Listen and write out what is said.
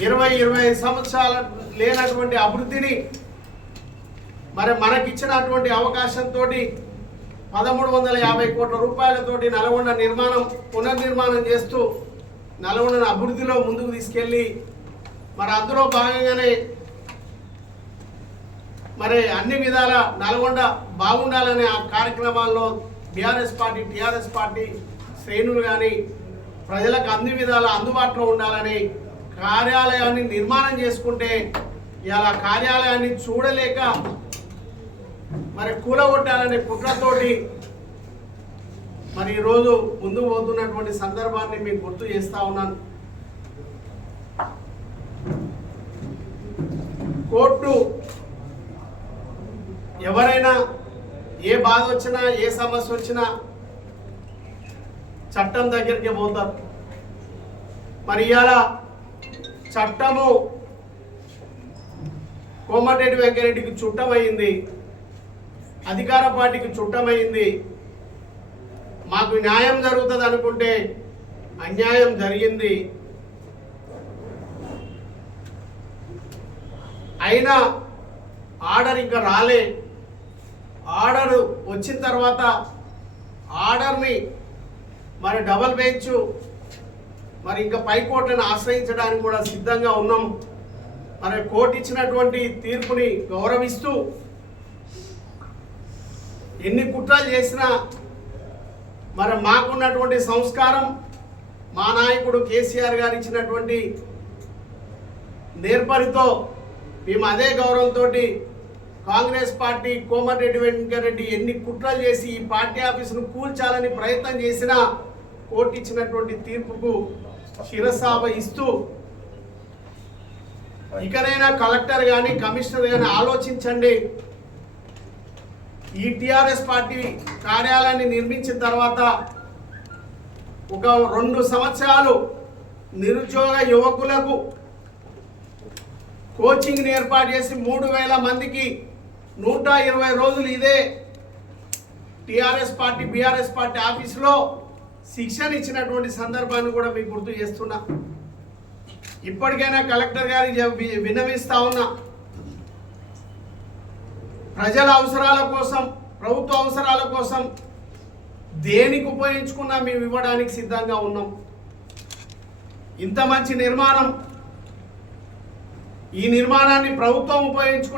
ఇరవై ఇరవై ఐదు సంవత్సరాల లేనటువంటి అభివృద్ధిని మరి మనకిచ్చినటువంటి అవకాశంతో పదమూడు వందల యాభై కోట్ల రూపాయలతోటి నల్గొండ నిర్మాణం పునర్నిర్మాణం చేస్తూ నల్గొండను అభివృద్ధిలో ముందుకు తీసుకెళ్ళి మరి అందులో భాగంగానే మరి అన్ని విధాల నల్గొండ బాగుండాలనే ఆ కార్యక్రమాల్లో బీఆర్ఎస్ పార్టీ టీఆర్ఎస్ పార్టీ శ్రేణులు కానీ ప్రజలకు అన్ని విధాల అందుబాటులో ఉండాలని కార్యాలయాన్ని నిర్మాణం చేసుకుంటే ఇలా కార్యాలయాన్ని చూడలేక మరి కూలగొట్టాలనే కుట్రతోటి మరి ఈరోజు ముందు పోతున్నటువంటి సందర్భాన్ని మీకు గుర్తు చేస్తా ఉన్నాను. కోర్టు ఎవరైనా ఏ బాధ వచ్చినా ఏ సమస్య వచ్చినా చట్టం దగ్గరికి పోతారు. మరి ఇవాళ చట్టము కోమటిరెడ్డి వెంకరెడ్డికి చుట్టమైంది. అధికార పార్టీకి చుట్టమైంది. మాకు న్యాయం జరుగుతుంది అనుకుంటే అన్యాయం జరిగింది. అయినా ఆర్డర్ ఇంకా రాలే. ఆర్డర్ వచ్చిన తర్వాత ఆర్డర్ని మరి డబల్ బెంచ్ మరి ఇంకా పైకోర్టును ఆశ్రయించడానికి కూడా సిద్ధంగా ఉన్నాం. మరి కోర్టు ఇచ్చినటువంటి తీర్పుని గౌరవిస్తూ ఎన్ని కుట్రలు చేసినా మరి మాకున్నటువంటి సంస్కారం మా నాయకుడు కేసీఆర్ గారు ఇచ్చినటువంటి నేర్పరితో మేము అదే గౌరవంతో కాంగ్రెస్ పార్టీ కోమటిరెడ్డి వెంకరెడ్డి ఎన్ని కుట్రలు చేసి ఈ పార్టీ ఆఫీసును కూల్చాలని ప్రయత్నం చేసినా కోర్టు ఇచ్చినటువంటి తీర్పుకు శిరసాభ ఇస్తూ ఇకనైనా కలెక్టర్ కానీ కమిషనర్ కానీ ఆలోచించండి. ఈ టిఆర్ఎస్ పార్టీ కార్యాలయాన్ని నిర్మించిన తర్వాత ఒక రెండు సంవత్సరాలు నిరుద్యోగ యువకులకు కోచింగ్ని ఏర్పాటు చేసి మూడు వేల మందికి నూట ఇరవై రోజులు ఇదే టిఆర్ఎస్ పార్టీ బీఆర్ఎస్ పార్టీ ఆఫీసులో శిక్షణ ఇచ్చినటువంటి సందర్భాన్ని కూడా మీకు గుర్తు చేస్తున్నా. ఇప్పటికైనా కలెక్టర్ గారికి చెప్- విన్నవిస్తా ఉన్నా. ప్రజల అవసరాల కోసం ప్రభుత్వ అవసరాల కోసం దేనికి ఉపయోగించుకున్నా మేము ఇవ్వడానికి సిద్ధంగా ఉన్నాం. ఇంత మంచి నిర్మాణం ఈ నిర్మాణాన్ని ప్రభుత్వం ఉపయోగించుకుంటే